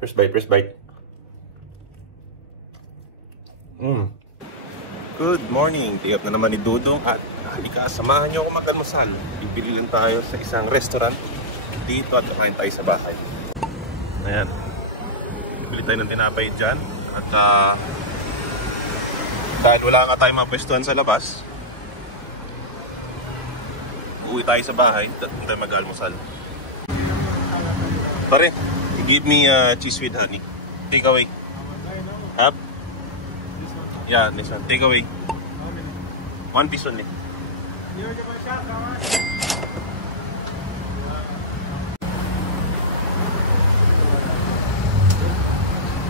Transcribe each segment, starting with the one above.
First bite, first bite. Good morning. Tiyap na naman ni Dudong at halika, samahan niyo ako mag-almusal. Bibili lang tayo sa isang restaurant dito at kakain tayo sa bahay. Ayan. Bibili tayo ng tinapay dyan. At dahil wala nga tayo mapwestuhan sa labas, uuwi tayo sa bahay at tayo mag-almusal. Pare, give me cheese with honey. Take away. Up? Yeah, this one. Take away. 1 piece only.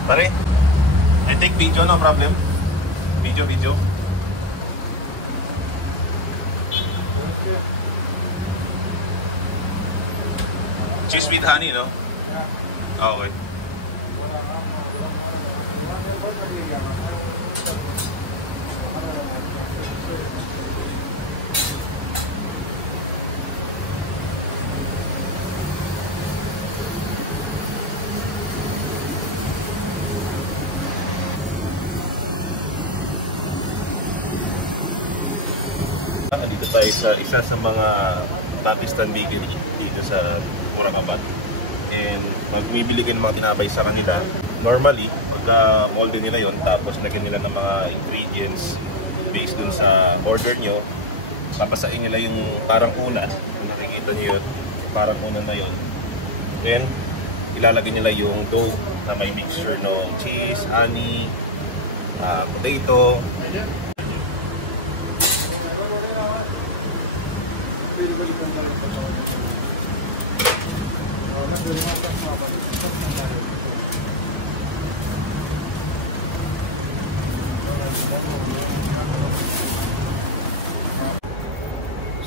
Pare, I take video, no problem. Video. Cheese with honey, no? Okay. Dito tayo sa isa sa mga Pakistan bakery dito sa Aurangabad. And magbibili kayo ng mga tinapay sa kanila. Normally, pagka molde nila yon, tapos lagyan nila ng mga ingredients based dun sa order nyo, papasain nila yung parang unan. Kung nakikita nyo yun, parang unan na yun. Then, ilalagay nila yung dough na may mixture ng cheese, honey, potato.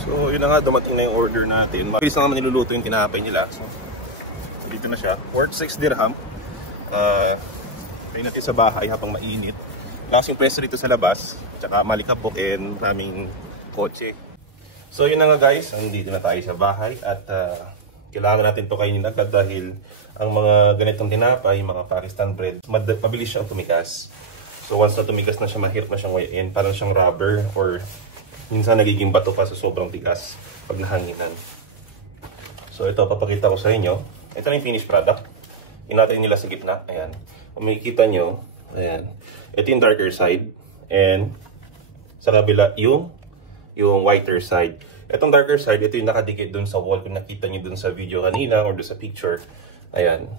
So yun na nga, dumating na yung order natin. Mabilis na naman niluluto yung tinapay nila. So dito na siya, worth 6 dirham. Kain natin sa bahay habang mainit. Lakas yung pwesto dito sa labas, tsaka malikabok and maraming kotse. So yun na nga guys, nandito na tayo sa bahay at kailangan natin to kainin agad dahil ang mga ganitong tinapay, mga Pakistan bread, mabilis siyang tumigas. So once na tumigas na siya, mahirap na siyang wayain. Parang siyang rubber or minsan nagiging bato pa sa sobrang tigas pag nahanginan. So ito, papakita ko sa inyo. Ito na yung finished product. Inatin nila sa gitna. Ayan. Kung makikita nyo, ayan. Ito yung darker side. And sa kabila, yung whiter side. Itong darker side, ito yung nakadikit dun sa wall. Kung nakita nyo dun sa video kanina or dun sa picture. Ayan.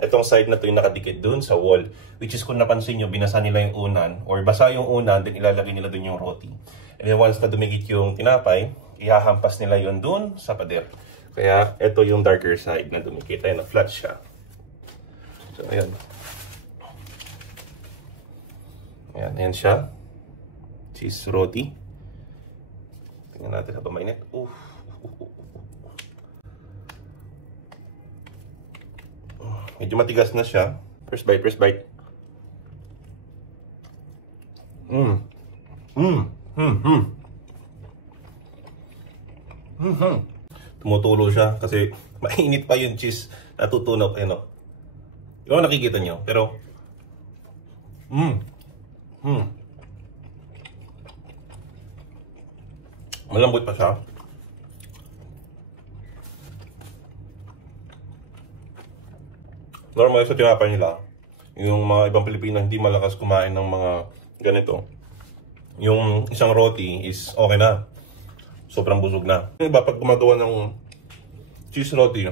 Itong side na ito yung nakadikit dun sa wall. Which is kung napansin nyo, binasa nila yung unan. Or basa yung unan, then ilalagay nila dun yung roti. And then once na dumikit yung tinapay, ihahampas nila yun dun sa pader. Kaya ito yung darker side na dumikit. Ayan, flat siya. So ayan. Ayan siya. Cheese roti. Tingnan natin habang mainit. Medyo matigas na siya. First bite, first bite. Tumutulo siya kasi mainit pa yung cheese. Natutunaw kayo, no? Yung nakikita nyo. Pero malambot pa siya. Normal sa tinapay nila, yung mga ibang Pilipino hindi malakas kumain ng mga ganito. Yung isang roti is okay na. Sobrang busog na. Yung iba pag gumagawa ng cheese roti,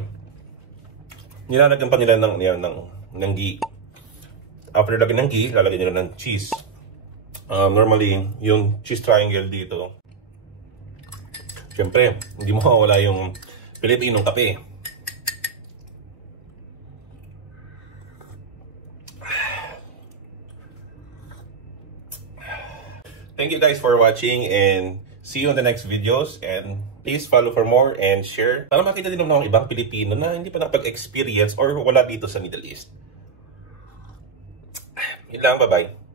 nilalagyan pa nila ng ghee. After lagyan ng ghee, lalagyan nila ng cheese. Normally, yung cheese triangle dito, siyempre, hindi mo mawala yung Pilipinong kape. Thank you guys for watching and see you on the next videos. And please follow for more and share. Para makita din ng mga ibang Pilipino na hindi pa nakapag-experience or wala dito sa Middle East. Yun lang, bye-bye.